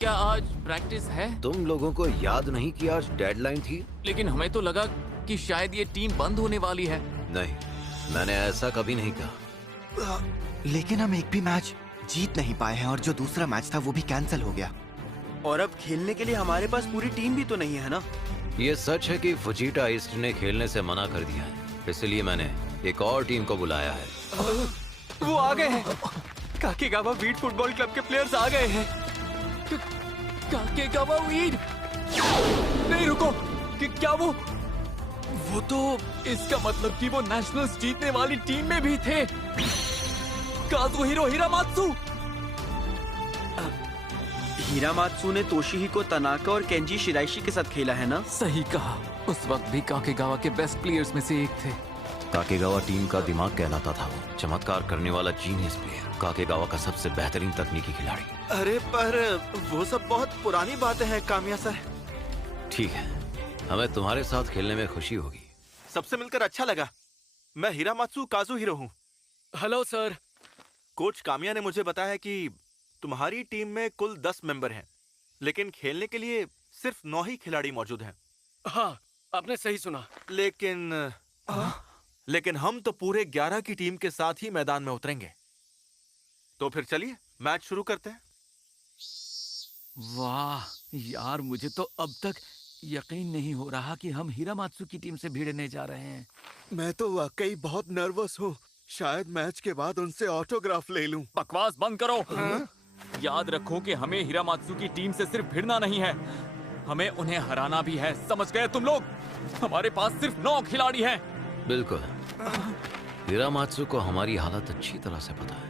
क्या आज प्रैक्टिस है? तुम लोगों को याद नहीं कि आज डेडलाइन थी? लेकिन हमें तो लगा कि शायद ये टीम बंद होने वाली है। नहीं, मैंने ऐसा कभी नहीं कहा। लेकिन हम एक भी मैच जीत नहीं पाए हैं और जो दूसरा मैच था वो भी कैंसिल हो गया। और अब खेलने के लिए हमारे पास पूरी टीम भी तो नहीं है ना। ये सच है कि फुजीटा ईस्ट ने खेलने से मना कर दिया है, इसलिए मैंने एक और टीम को बुलाया है। वो आ गए हैं। काकीगावा वीट फुटबॉल क्लब के प्लेयर्स आ गए हैं। काकेगावा वीड! नहीं रुको, क्या वो तो इसका मतलब कि वो नेशनल्स जीतने वाली टीम में भी थे। काजुहिरो हिरामात्सु! हिरामात्सु ने तोशिहिको तनाका और केंजी शिराइशी के साथ खेला है ना। सही कहा, उस वक्त भी काकेगावा के बेस्ट प्लेयर्स में से एक थे। काकेगावा टीम का दिमाग कहलाता था वो, चमत्कार करने वाला जीनियस प्लेयर, काकेगावा का सबसे बेहतरीन तकनीकी खिलाड़ी। अरे पर वो सब बहुत पुरानी बातें हैं कामिया सर। ठीक है, हमें तुम्हारे साथ खेलने में खुशी होगी। सबसे मिलकर अच्छा लगा। मैं हिरामात्सु काजुहिरो हूँ। Hello sir. कोच कामिया ने मुझे बताया कि तुम्हारी टीम में कुल 10 मेंबर हैं, लेकिन खेलने के लिए सिर्फ 9 ही खिलाड़ी मौजूद हैं। हाँ, आपने सही सुना। लेकिन हम तो पूरे 11 की टीम के साथ ही मैदान में उतरेंगे। तो फिर चलिए मैच शुरू करते हैं। वाह यार, मुझे तो अब तक यकीन नहीं हो रहा कि हम हिरामात्सु की टीम से भिड़ने जा रहे हैं। मैं तो वाकई बहुत नर्वस हूँ। शायद मैच के बाद उनसे ऑटोग्राफ ले लूं। बकवास बंद करो। याद रखो कि हमें हिरामात्सु की टीम से सिर्फ भिड़ना नहीं है, हमें उन्हें हराना भी है। समझ गए तुम लोग? हमारे पास सिर्फ 9 खिलाड़ी हैं। बिल्कुल, हिरामात्सु को हमारी हालत अच्छी तरह से पता है,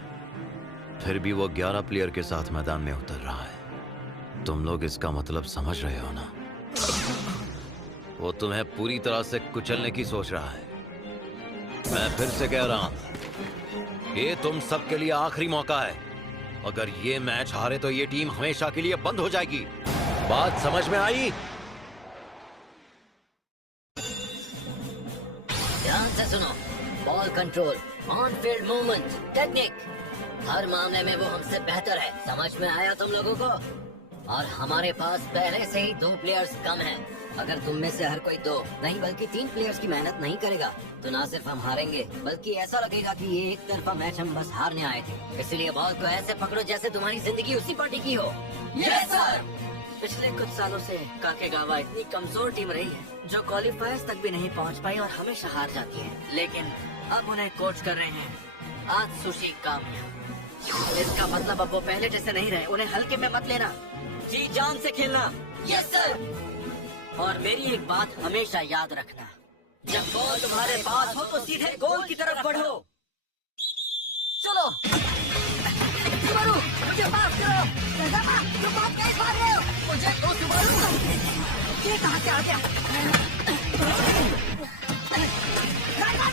फिर भी वो 11 प्लेयर के साथ मैदान में उतर रहा है। तुम लोग इसका मतलब समझ रहे हो ना? वो तुम्हें पूरी तरह से कुचलने की सोच रहा है। मैं फिर से कह रहा हूं, ये तुम सबके लिए आखिरी मौका है। अगर ये मैच हारे तो ये टीम हमेशा के लिए बंद हो जाएगी। बात समझ में आई? ध्यान से सुनो। Ball control, on field movement, technique, हर मामले में वो हमसे बेहतर है। समझ में आया तुम लोगों को? और हमारे पास पहले से ही 2 प्लेयर्स कम हैं। अगर तुम में से हर कोई 2 नहीं बल्कि 3 प्लेयर्स की मेहनत नहीं करेगा तो ना सिर्फ हम हारेंगे बल्कि ऐसा लगेगा कि ये एक तरफा मैच हम बस हारने आए थे। इसलिए बॉल को ऐसे पकड़ो जैसे तुम्हारी जिंदगी उसी पार्टी की हो। Yes sir. पिछले कुछ सालों से काकेगावा इतनी कमजोर टीम रही है जो क्वालिफायर्स तक भी नहीं पहुंच पाई और हमेशा हार जाती है। लेकिन अब उन्हें कोच कर रहे हैं आत्सुशी कामिया। इसका मतलब अब वो पहले जैसे नहीं रहे। उन्हें हल्के में मत लेना, जी जान से खेलना। Yes sir. और मेरी एक बात हमेशा याद रखना, जब बॉल तुम्हारे पास हो तो सीधे गोल की तरफ बढ़ो। चलो सुबारू, मुझे पास करो। तुम बात कैसे मार रहे हो? मुझे तो सुबारू, ये कहाँ से आ गया?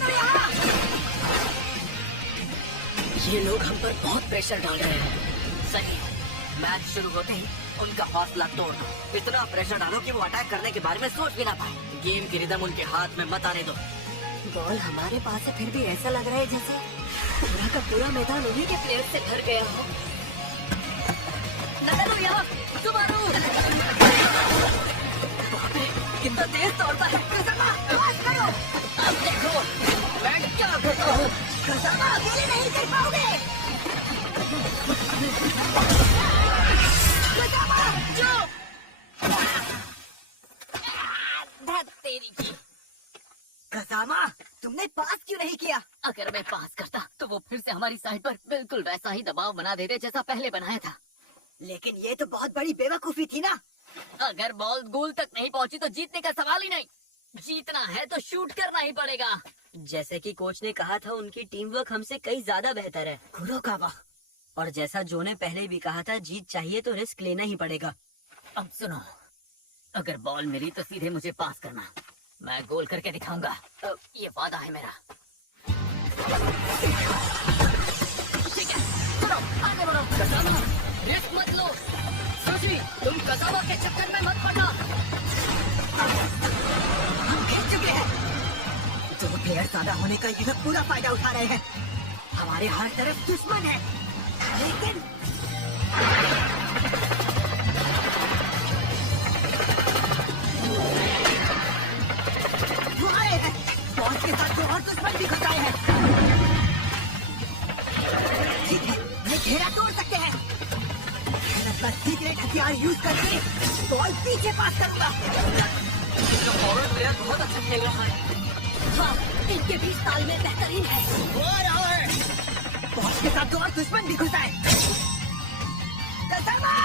यहाँ। ये लोग हम पर बहुत प्रेशर डाल रहे हैं। सही, मैच शुरू होते ही उनका हौसला तोड़ दो। इतना प्रेशर डालो कि वो अटैक करने के बारे में सोच भी ना पाए। गेम की रिदम उनके हाथ में मत आने दो। बॉल हमारे पास है, फिर भी ऐसा लग रहा है जैसे पूरा का पूरा मैदान उन्हीं के प्लेयर से भर गया हो। नगरो यहाँ, सुबारू। बाप रे, कितना तेज दौड़ता है। कसामा, पास करो। अब देखो मैं क्या करता हूँ। कसामा, अकेले नहीं कर पाओगे। तेरी की कसामा, तुमने पास क्यों नहीं किया? अगर मैं पास करता तो वो फिर से हमारी साइड पर बिल्कुल वैसा ही दबाव बना देते जैसा पहले बनाया था। लेकिन ये तो बहुत बड़ी बेवकूफी थी ना। अगर बॉल गोल तक नहीं पहुंची तो जीतने का सवाल ही नहीं। जीतना है तो शूट करना ही पड़ेगा। जैसे कि कोच ने कहा था, उनकी टीम वर्क हमसे कई ज्यादा बेहतर है। कुरोकावा। और जैसा जो ने पहले भी कहा था, जीत चाहिए तो रिस्क लेना ही पड़ेगा। अब सुनो, अगर बॉल मिली तो सीधे मुझे पास करना, मैं गोल करके दिखाऊंगा। ये वादा है मेरा। ठीक है, चलो आगे बढ़ो। कसामा, रिस्क मत लो। सोची, तुम कसामा के चक्कर में मत पड़ना। हम खेल चुके हैं। 2 प्लेयर ज्यादा होने का ये पूरा फायदा उठा रहे हैं। हमारे हर तरफ दुश्मन है, लेकिन आपका सीक्रेट हथियार यूज करके बॉल पीछे पास करूंगा। फॉरवर्ड प्लेयर बहुत अच्छा खेल रहा है। हाँ, इनके बीच तालमेल बेहतरीन है। हो रहा है। बॉल के साथ दो और दुश्मन भी घुसा है। कसमा!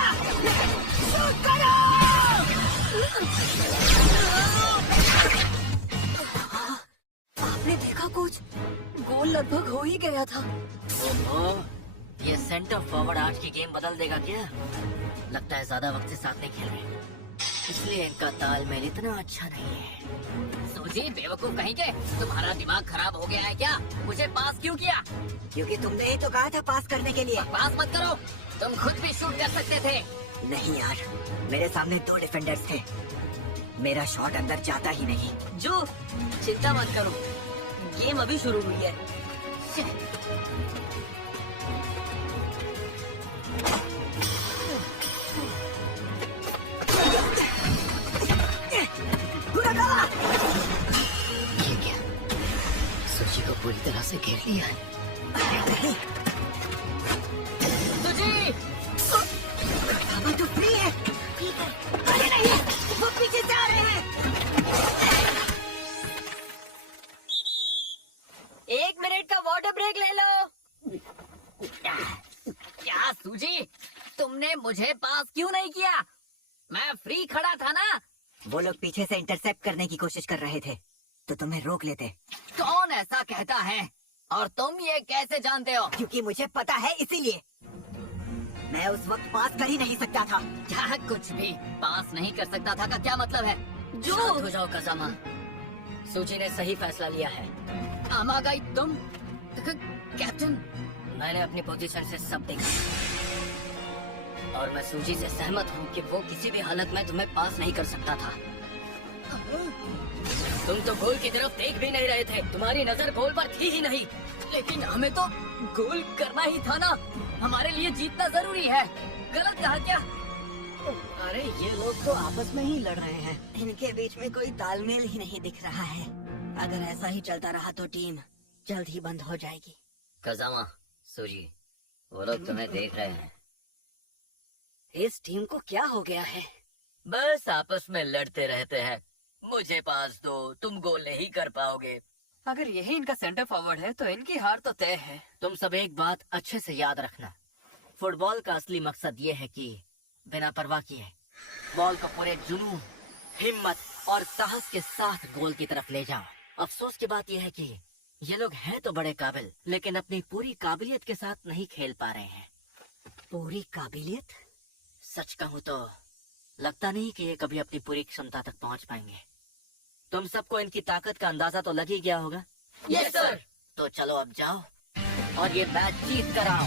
शूट करो! आपने देखा कोच, गोल लगभग हो ही गया था। ये सेंटर फॉरवर्ड आज की गेम बदल देगा क्या? लगता है ज्यादा वक्त से साथ नहीं खेल रहे, इसलिए इनका तालमेल इतना अच्छा नहीं है। सूजी बेवकूफ कहेंगे, तुम्हारा दिमाग खराब हो गया है क्या? मुझे पास क्यों किया? क्योंकि तुमने ही तो कहा था पास करने के लिए। पास मत करो, तुम खुद भी शूट कर सकते थे। नहीं यार, मेरे सामने दो डिफेंडर्स थे, मेरा शॉट अंदर जाता ही नहीं। जो चिंता मत करो, गेम अभी शुरू हुई है। ये क्या? सूजी को पूरी तरह से घेर लिया है। सूजी! अब तो फ्री है। अरे नहीं, वो पीछे से आ रहे हैं। 1 मिनट का वाटर ब्रेक ले लो। क्या सूजी, तुमने मुझे पास क्यों नहीं किया? मैं फ्री खड़ा था ना। वो लोग पीछे से इंटरसेप्ट करने की कोशिश कर रहे थे, तो तुम्हें रोक लेते। कौन ऐसा कहता है? और तुम ये कैसे जानते हो? क्योंकि मुझे पता है, इसीलिए। मैं उस वक्त पास कर ही नहीं सकता था। क्या कुछ भी पास नहीं कर सकता था का क्या मतलब है? जो शांत हो जाओ कज़ामा, सूजी ने सही फैसला लिया है। आमागाई तुम कैप्टन, मैंने अपनी पोजीशन से सब देखा और मैं सूजी से सहमत हूँ कि वो किसी भी हालत में तुम्हें पास नहीं कर सकता था। तुम तो गोल की तरफ देख भी नहीं रहे थे, तुम्हारी नजर गोल पर थी ही नहीं। लेकिन हमें तो गोल करना ही था ना, हमारे लिए जीतना जरूरी है। गलत कहा क्या? अरे ये लोग तो आपस में ही लड़ रहे हैं, इनके बीच में कोई तालमेल ही नहीं दिख रहा है। अगर ऐसा ही चलता रहा तो टीम जल्द ही बंद हो जाएगी। कज़ामा, सूजी, वो लोग तुम्हें देख रहे हैं। इस टीम को क्या हो गया है? बस आपस में लड़ते रहते हैं। मुझे पास दो, तुम गोल नहीं कर पाओगे। अगर यही इनका सेंटर फॉरवर्ड है तो इनकी हार तो तय है। तुम सब एक बात अच्छे से याद रखना, फुटबॉल का असली मकसद ये है कि बिना परवाह किए बॉल को पूरे जुनून, हिम्मत और साहस के साथ गोल की तरफ ले जाओ। अफसोस की बात यह है कि ये लोग हैं तो बड़े काबिल, लेकिन अपनी पूरी काबिलियत के साथ नहीं खेल पा रहे हैं। पूरी काबिलियत? सच कहूँ तो लगता नहीं कि ये कभी अपनी पूरी क्षमता तक पहुँच पाएंगे। तुम सबको इनकी ताकत का अंदाजा तो लग ही गया होगा। Yes sir. तो चलो अब जाओ और ये मैच जीत कर आओ।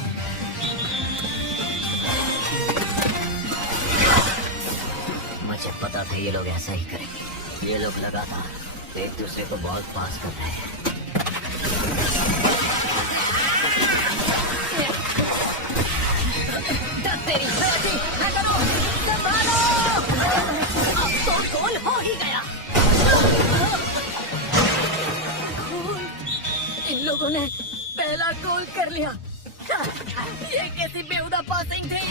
मुझे पता था ये लोग ऐसा ही करेंगे। ये लोग लगातार एक दूसरे को बॉल पास कर रहे हैं। तेरी संभालो! अब तो गोल हो ही गया। इन लोगों ने पहला गोल कर लिया। ये कैसी बेहुदा पासिंग थी।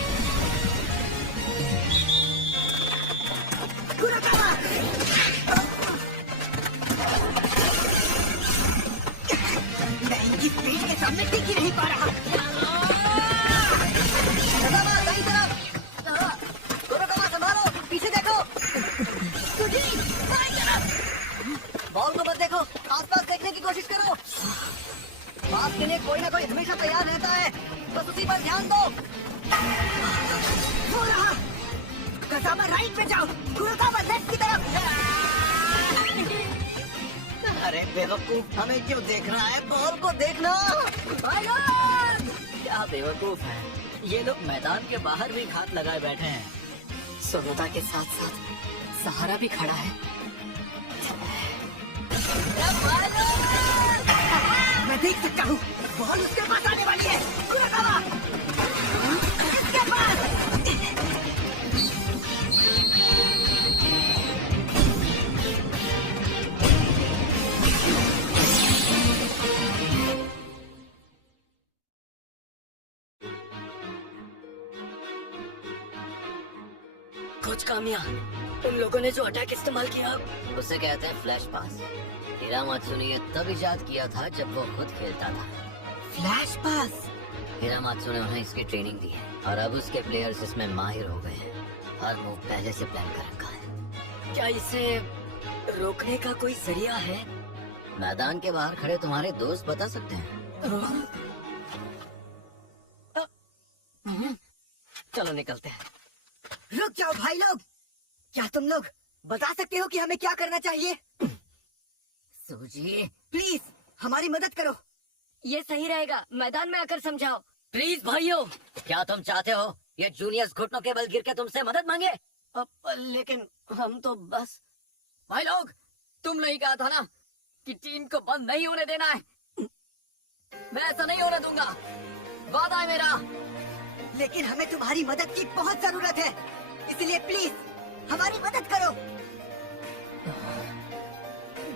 मैं इनकी स्पीड के सामने टिक ही नहीं पा रहा। दाई तरफ, संभालो, पीछे देखो। बॉल को मत देखो, आसपास देखने की कोशिश करो। पास के लिए कोई ना कोई हमेशा तैयार रहता है, बस उसी पर ध्यान दो। हो रहा, कज़ामा राइट पे जाओ, कुरोकावा लेफ्ट की तरफ। अरे बेवकूफ, हमें क्यों देख रहा है? बॉल को देखना। क्या बेवकूफ है, ये लोग मैदान के बाहर भी घात लगाए बैठे हैं। सुनता के साथ साथ सहारा भी खड़ा है। मैं देख सकता हूँ, बॉल उसके पास आने वाली है। कुरोकावा, उसके पास। कुछ कामिया, उन लोगों ने जो अटैक इस्तेमाल किया उसे कहते हैं फ्लैश पास। हिरामात्सु ने ये तब इजाद किया था जब वो खुद खेलता था। फ्लैश पास। हिरामात्सु ने उन्हें इसकी ट्रेनिंग दी है और अब उसके प्लेयर्स इसमें माहिर हो गए हैं। हर मूव पहले से प्लान कर रखा है। क्या इसे रोकने का कोई जरिया है? मैदान के बाहर खड़े तुम्हारे दोस्त बता सकते हैं। चलो निकलते हैं। रुक जाओ भाई लोग, क्या तुम लोग बता सकते हो कि हमें क्या करना चाहिए? सूजी, प्लीज हमारी मदद करो। ये सही रहेगा, मैदान में आकर समझाओ। प्लीज भाइयों, क्या तुम चाहते हो ये जूनियर्स घुटनों के बल गिर के तुमसे मदद मांगे? लेकिन हम तो बस। भाई लोग, तुमने ही कहा था ना कि टीम को बंद नहीं होने देना है। मैं ऐसा नहीं होने दूंगा, वादा है मेरा। लेकिन हमें तुम्हारी मदद की बहुत जरूरत है, इसलिए प्लीज हमारी मदद करो।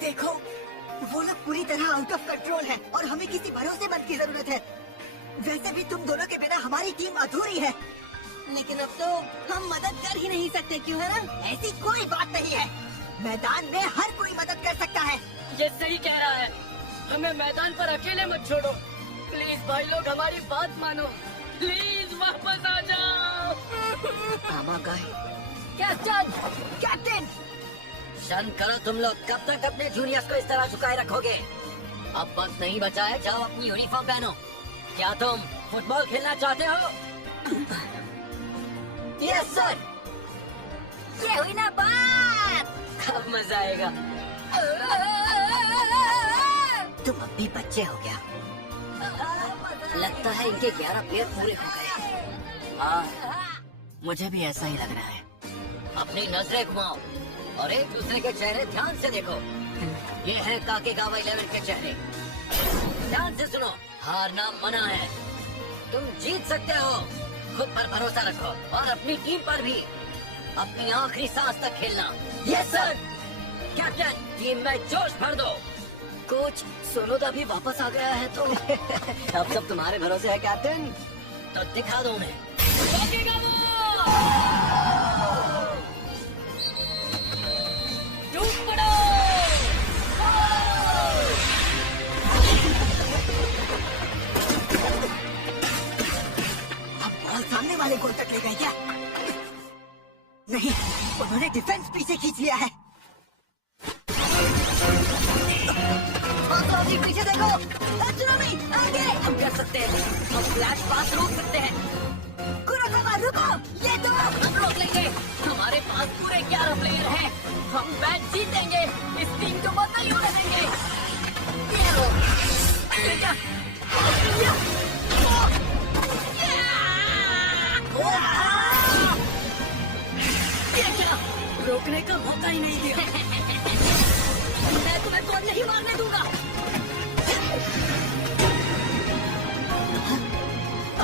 देखो, वो लोग पूरी तरह आउट ऑफ कंट्रोल है और हमें किसी भरोसेमंद की जरूरत है। वैसे भी तुम दोनों के बिना हमारी टीम अधूरी है। लेकिन अब तो हम मदद कर ही नहीं सकते, क्यों है ना? ऐसी कोई बात नहीं है, मैदान में हर कोई मदद कर सकता है। ये सही कह रहा है, हमें मैदान पर अकेले मत छोड़ो। प्लीज भाई लोग, हमारी बात मानो। प्लीज वापस आ जाओ। कैप्टन, कैप्टन, शन करो तुम लोग। कब तक अपने जूनियर्स को इस तरह झुकाए रखोगे? अब वक्त नहीं बचा है, जाओ अपनी यूनिफॉर्म पहनो। क्या तुम फुटबॉल खेलना चाहते हो? Yes sir. ये हुई ना बात। अब मजा आएगा। तुम अब भी बच्चे हो क्या? लगता है इनके 11 प्लेयर पूरे हो गए। हाँ, मुझे भी ऐसा ही लग रहा है। अपनी नजरें घुमाओ और एक दूसरे के चेहरे ध्यान से देखो। ये है काकेगावा 11 के चेहरे। ध्यान से सुनो, हारना मना है। तुम जीत सकते हो। खुद पर भरोसा रखो और अपनी टीम पर भी। अपनी आखिरी सांस तक खेलना। Yes sir. कैप्टन, टीम में जोश भर दो। कोच सोनोदा भी वापस आ गया है तो अब सब तुम्हारे भरोसे है कैप्टन, तो दिखा दो उन्हें। डूब पड़ो। अब बॉल सामने वाले गोल तक ले गए क्या? नहीं, उन्होंने डिफेंस पीछे खींच लिया है। पीछे देखो, आगे। हम कर सकते हैं, हम फ्लैश पास रोक सकते हैं। कुरोकावा रुको, ये दो हम रोक लेंगे। हमारे पास पूरे 11 प्लेयर हैं। हम मैच जीतेंगे। इस टीम को मत नहीं होने देंगे। ये लो। बेटा। ये क्या? रोकने का मौका ही नहीं दिया। मैं तुम्हें बॉल नहीं मारने दूंगा।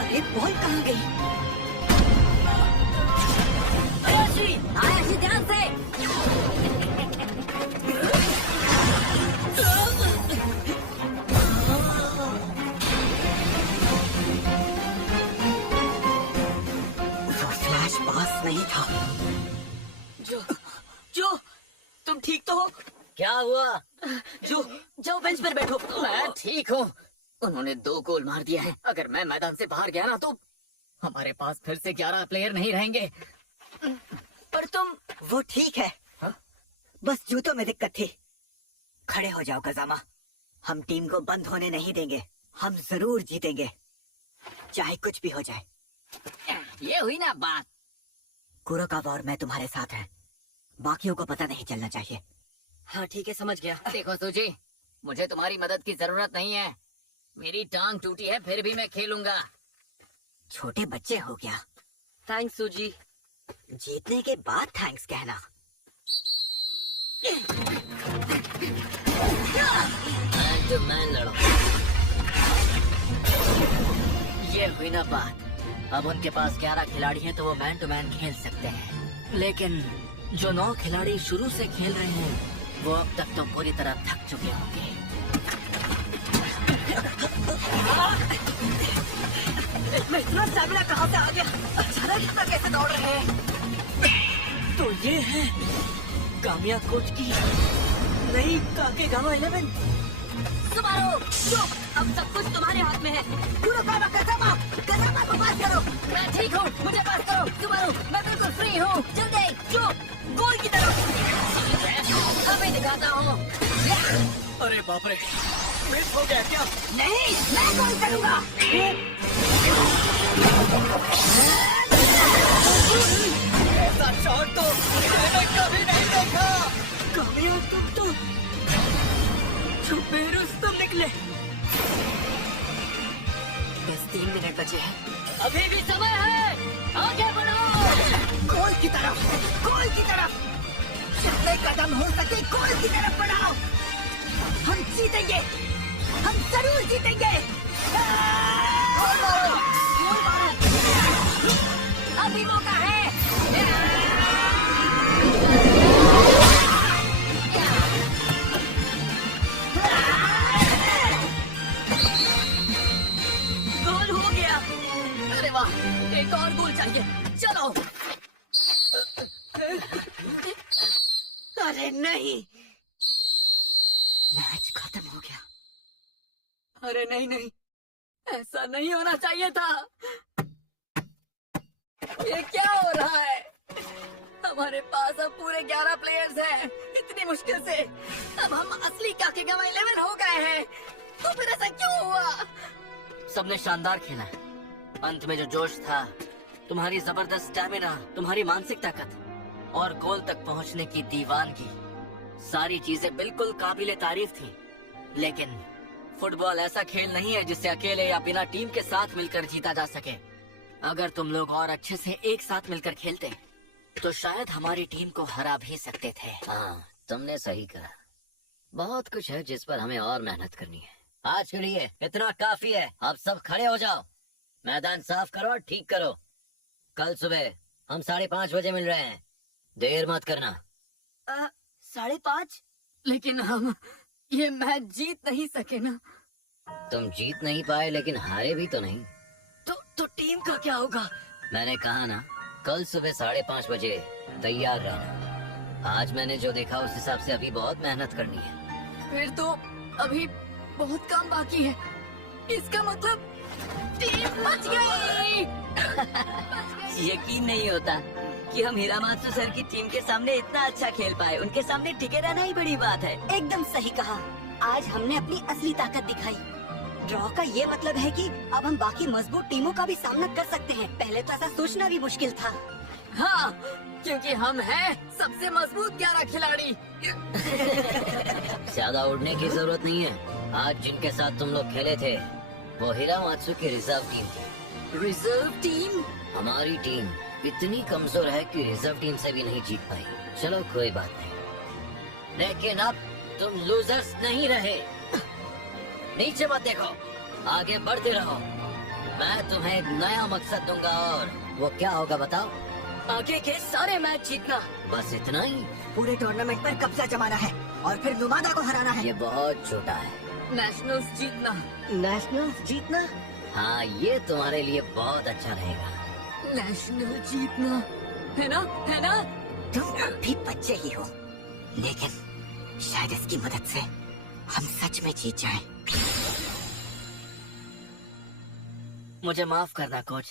अरे बॉल कहाँ गई? आयाशी, आयाशी ध्यान से। वो फ्लैश पास नहीं था। जो तुम ठीक तो हो? क्या हुआ? जो बेंच पर बैठो। मैं ठीक हूँ। उन्होंने 2 गोल मार दिया है। अगर मैं मैदान से बाहर गया ना तो हमारे पास फिर से 11 प्लेयर नहीं रहेंगे। पर तुम। वो ठीक है, बस जूतों में दिक्कत थी। खड़े हो जाओ कजामा, हम टीम को बंद होने नहीं देंगे। हम जरूर जीतेंगे, चाहे कुछ भी हो जाए। ये हुई ना बात। कुरोकावा और मैं तुम्हारे साथ हैं, बाकियों को पता नहीं चलना चाहिए। हाँ ठीक है, समझ गया। देखो सूजी, मुझे तुम्हारी मदद की जरूरत नहीं है। मेरी टांग टूटी है, फिर भी मैं खेलूंगा। छोटे बच्चे हो क्या? थैंक्स सूजी। जीतने के बाद थैंक्स कहना। मैन टू मैन लड़ो। ये हुई ना बात। अब उनके पास 11 खिलाड़ी हैं तो वो मैन टू मैन खेल सकते हैं। लेकिन जो 9 खिलाड़ी शुरू से खेल रहे हैं वो अब तक तो पूरी तरह थक चुके होंगे। मैं इतना स्टैमिना कहाँ से आ गया? अचानक इतना कैसे दौड़ रहे हैं? तो ये है कामिया कोच की नई काकेगावा 11। सुबारू, चुप! अब सब कुछ तुम्हारे हाथ में है। कुरोकावा कसामा को पास करो। मैं ठीक हूँ, मुझे पास करो। सुबारू, मैं बिल्कुल फ्री हूँ। जल्दी, चुप! गोल की तरफ। अभी दिखाता हूँ। अरे बाप रे, मिस हो गया क्या? नहीं, मैं गोल करूँगा। ऐसा शॉट तो मैंने कभी नहीं देखा। कामिया तुम तो बेरुस्तम निकले। बस 3 मिनट बचे हैं। अभी भी समय है, आगे बढ़ो। गोल की तरफ, गोल की तरफ। जितने कदम हो सके गोल की तरफ बढ़ाओ। हम जीतेंगे, हम जरूर जीतेंगे। अभी मौका है। गोल हो गया। अरे वाह, एक और गोल चाहिए। चलो। अरे नहीं, मैच खत्म हो गया। अरे नहीं नहीं, ऐसा नहीं होना चाहिए था। ये क्या हो रहा है? हमारे पास अब पूरे 11 प्लेयर्स हैं। इतनी मुश्किल से अब हम असली काकेगावा 11 हो गए हैं। तो फिर ऐसा क्यों हुआ? सबने शानदार खेला। अंत में जो जोश था, तुम्हारी जबरदस्त स्टैमिना, तुम्हारी मानसिक ताकत और गोल तक पहुंचने की दीवानगी, सारी चीजें बिल्कुल काबिले तारीफ थी। लेकिन फुटबॉल ऐसा खेल नहीं है जिसे अकेले या बिना टीम के साथ मिलकर जीता जा सके। अगर तुम लोग और अच्छे से एक साथ मिलकर खेलते तो शायद हमारी टीम को हरा भी सकते थे। हाँ, तुमने सही कहा। बहुत कुछ है जिस पर हमें और मेहनत करनी है। आज के लिए इतना काफी है। अब सब खड़े हो जाओ, मैदान साफ करो और ठीक करो। कल सुबह हम 5:30 बजे मिल रहे हैं। देर मत करना। 5:30? लेकिन हम ये मैच जीत नहीं सके ना। तुम जीत नहीं पाए लेकिन हारे भी तो नहीं। तो टीम का क्या होगा? मैंने कहा ना, कल सुबह 5:30 बजे तैयार रहना। आज मैंने जो देखा उस हिसाब से अभी बहुत मेहनत करनी है। फिर तो अभी बहुत काम बाकी है। इसका मतलब टीम बच गई। यकीन नहीं होता कि हम हिरामात्सु सर की टीम के सामने इतना अच्छा खेल पाए। उनके सामने टिके रहना ही बड़ी बात है। एकदम सही कहा। आज हमने अपनी असली ताकत दिखाई। ड्रॉ का ये मतलब है कि अब हम बाकी मजबूत टीमों का भी सामना कर सकते हैं। पहले तो ऐसा सोचना भी मुश्किल था। हाँ, क्योंकि हम हैं सबसे मजबूत 11 खिलाड़ी। ज्यादा उड़ने की जरूरत नहीं है। आज जिनके साथ तुम लोग खेले थे वो हिरामात्सु की रिजर्व टीम थी। Reserve team? हमारी टीम इतनी कमजोर है कि रिजर्व टीम से भी नहीं जीत पाई। चलो कोई बात नहीं, लेकिन अब तुम लूजर्स नहीं रहे। नीचे मत देखो, आगे बढ़ते रहो। मैं तुम्हें एक नया मकसद दूंगा और वो क्या होगा बताओ? आगे के सारे मैच जीतना। बस इतना ही? पूरे टूर्नामेंट पर कब्जा जमाना है और फिर नुमादा को हराना है। ये बहुत छोटा है। नेशनल्स जीतना। नेशनल्स जीतना? हाँ, ये तुम्हारे लिए बहुत अच्छा रहेगा। नेशनल जीतना है ना, है ना? तुम अब भी बच्चे ही हो, लेकिन शायद इसकी मदद से हम सच में जीत जाएं। मुझे माफ करना कोच,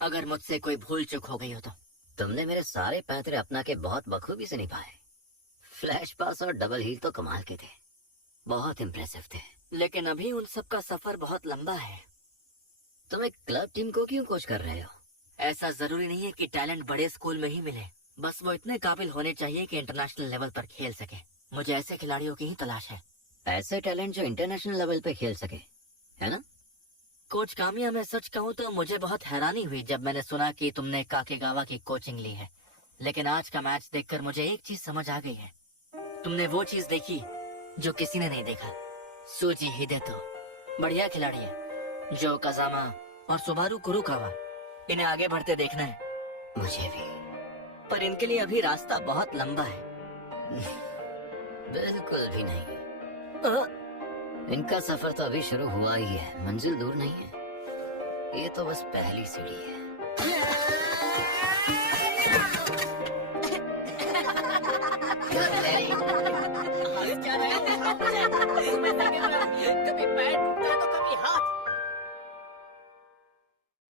अगर मुझसे कोई भूल चूक हो गई हो तो। तुमने मेरे सारे पैंतरे अपना के बहुत बखूबी से निभाए। फ्लैश पास और डबल हील तो कमाल के थे, बहुत इम्प्रेसिव थे। लेकिन अभी उन सब का सफर बहुत लंबा है। तुम एक क्लब टीम को क्यों कोच कर रहे हो? ऐसा जरूरी नहीं है कि टैलेंट बड़े स्कूल में ही मिले। बस वो इतने काबिल होने चाहिए कि इंटरनेशनल लेवल पर खेल सके। मुझे ऐसे खिलाड़ियों की ही तलाश है। ऐसे टैलेंट जो इंटरनेशनल लेवल पे खेल सके, है ना? कोच कामिया, मैं सच कहूँ तो मुझे बहुत हैरानी हुई जब मैंने सुना कि तुमने काकेगावा की कोचिंग ली है। लेकिन आज का मैच देखकर मुझे एक चीज समझ आ गई है। तुमने वो चीज देखी जो किसी ने नहीं देखा। सूजी हिडेतो बढ़िया खिलाड़ी है। जो काजामा और सुबारू कुरुकावा, इन्हें आगे बढ़ते देखना है। मुझे भी, पर इनके लिए अभी रास्ता बहुत लंबा है। बिल्कुल भी नहीं। इनका सफर तो अभी शुरू हुआ ही है, मंजिल दूर नहीं है। ये तो बस पहली सीढ़ी है।